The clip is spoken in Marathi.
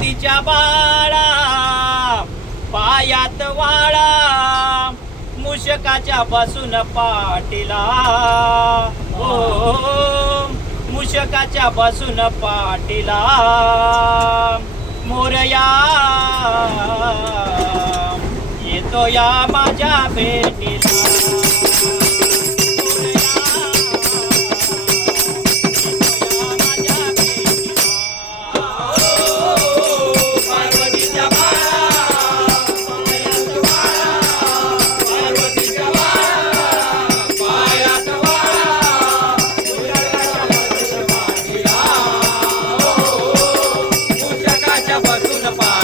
तिच्या बाळा पायात वाळा मुशकाच्या पासून पाटीला. हो मुशकाच्या पासून पाटीला. मोरया येतो या माझ्या भेटीला. the.